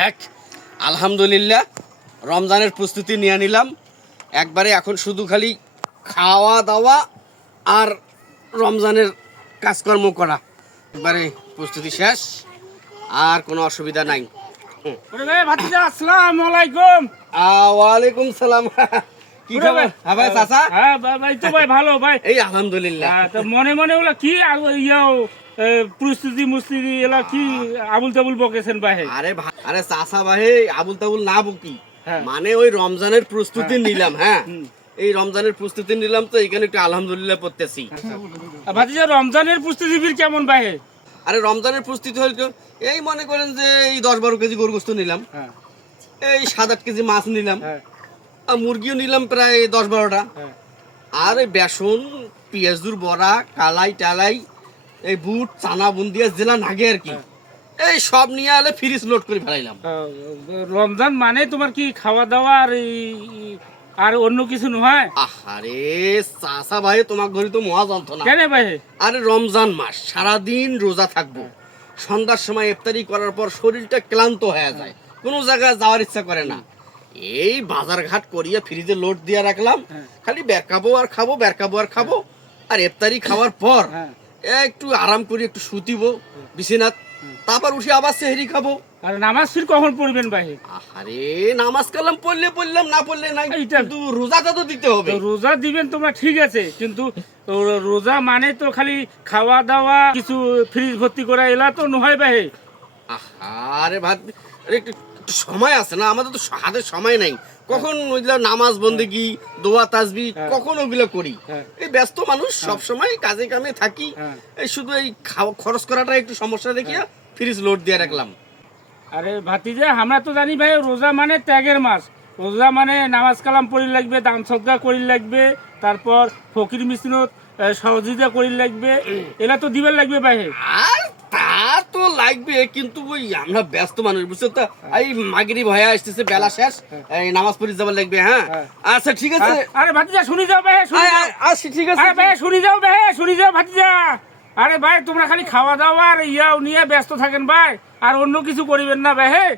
এক আলহামদুলিল্লাহ রমজানের প্রস্তুতি নিয়ে নিলাম একবারে। এখন শুধু খালি খাওয়া দাওয়া আর রমজানের কাজকর্ম করা, একবারে প্রস্তুতি শেষ, আর কোনো অসুবিধা নাই। আসসালামু আলাইকুম। ওয়ালাইকুম সালাম। কি খবর? হ্যাঁ ভাই, চাচা। হ্যাঁ ভাই, তো ভাই ভালো ভাই। এই আলহামদুলিল্লাহ। তো মনে মনে ওলা কি প্রস্তুতি মুস্তুতি এলা কি আবুল তাবুল বকেছেন ভাই? আরে চাচা ভাই, আবুল তাবুল না বকি, হ্যাঁ। মানে ওই রমজানের প্রস্তুতি নিলাম। হ্যাঁ, এই রমজানের প্রস্তুতি নিলাম, তো এখানে একটু আলহামদুলিল্লাহ পড়তেছি। ভাতিজা রমজানের প্রস্তুতি ফির কেমন ভাই? আরে রমজানের প্রস্তুতি হলো এই মনে করেন যে এই 10-12 কেজি গরু গোস্ত নিলাম, হ্যাঁ এই 7-8 কেজি মাছ নিলাম, হ্যাঁ আর মুরগিও নিলাম প্রায় 10-12টা, হ্যাঁ। আর এই বেসন পেঁয়াজুর বড়া কালাই টালাই এই বুট চানা বুন্দিয়া জেলা নাগে আর কি, এই সব নিয়ে আলে ফ্রিজ লোড করে ফেলাইলাম। রমজান মানে তোমার কি খাওয়া দাওয়া আর অন্য কিছু নয়? আরে চাচা ভাই, তোমার ঘরে তো মহা যন্ত্রণা। কেন ভাই? আরে রমজান মাস সারাদিন রোজা থাকবো, সন্ধ্যার সময় ইফতারি করার পর শরীরটা ক্লান্ত হয়ে যায়, কোনো জায়গায় যাওয়ার ইচ্ছা করে না। এই বাজার ঘাট করিয়া ফ্রিজে লোড দিয়ে রাখলাম, খালি বেরকাবো আর খাবো, বেরকাবো আর খাবো। আর ইফতারি খাওয়ার পর একটু আরাম করি, একটু শুতিব বিছানাত, তারপর উঠে আবার সেহরি খাবো। আর নামাজ ফির কখন পড়বেন ভাই? আরে নামাজ কালাম পড়লে পড়লাম, না পড়লে নাই, কিন্তু রোজাটা তো দিতে হবে। রোজা দিবেন তোমরা ঠিক আছে, কিন্তু রোজা মানে তো খালি খাওয়া দাওয়া কিছু ফ্রিজ ভর্তি করা এলা তো নয় ভাই। আরে ভাত, একটু সময় আছে না, আমাদের তো হাতে সময় নাই। কখন ওইগুলা নামাজ বন্দেগি দোয়া তাসবি কখন ওগুলো করি। এই ব্যস্ত মানুষ, সব সময় কাজে কামে থাকি, এই শুধু এই খরচ করাটা একটু সমস্যা দেখিয়া ফ্রিজ লোড দিয়ে রাখলাম। আরে ভাতিজা, আমরা তো জানি ভাই রোজা মানে ত্যাগের মাস। রোজা মানে নামাজ কালাম পড়ি লাগবে, দান সদকা করি লাগবে, তারপর ফকির মিসকিনত সহযোগিতা করি লাগবে, এলা তো দিবার লাগবে ভাই। আর তা তো লাগবে, কিন্তু ওই আমরা ব্যস্ত মানুষ, বুঝছো তো, এই মাগরিব হয়ে আসতেছে, বেলা শেষ, এই নামাজ পড়ে যাবার লাগবে। হ্যাঁ আচ্ছা ঠিক আছে। আরে ভাতিজা শুনি যাও ভাই, আচ্ছা ঠিক আছে। আরে ভাই শুনি যাও ভাই, শুনি যাও ভাতিজা। আরে ভাই তোমরা খালি খাওয়া দাওয়া আর ইয়াও নিয়ে ব্যস্ত থাকেন ভাই, আর অন্য কিছু করিবেন না ভাই।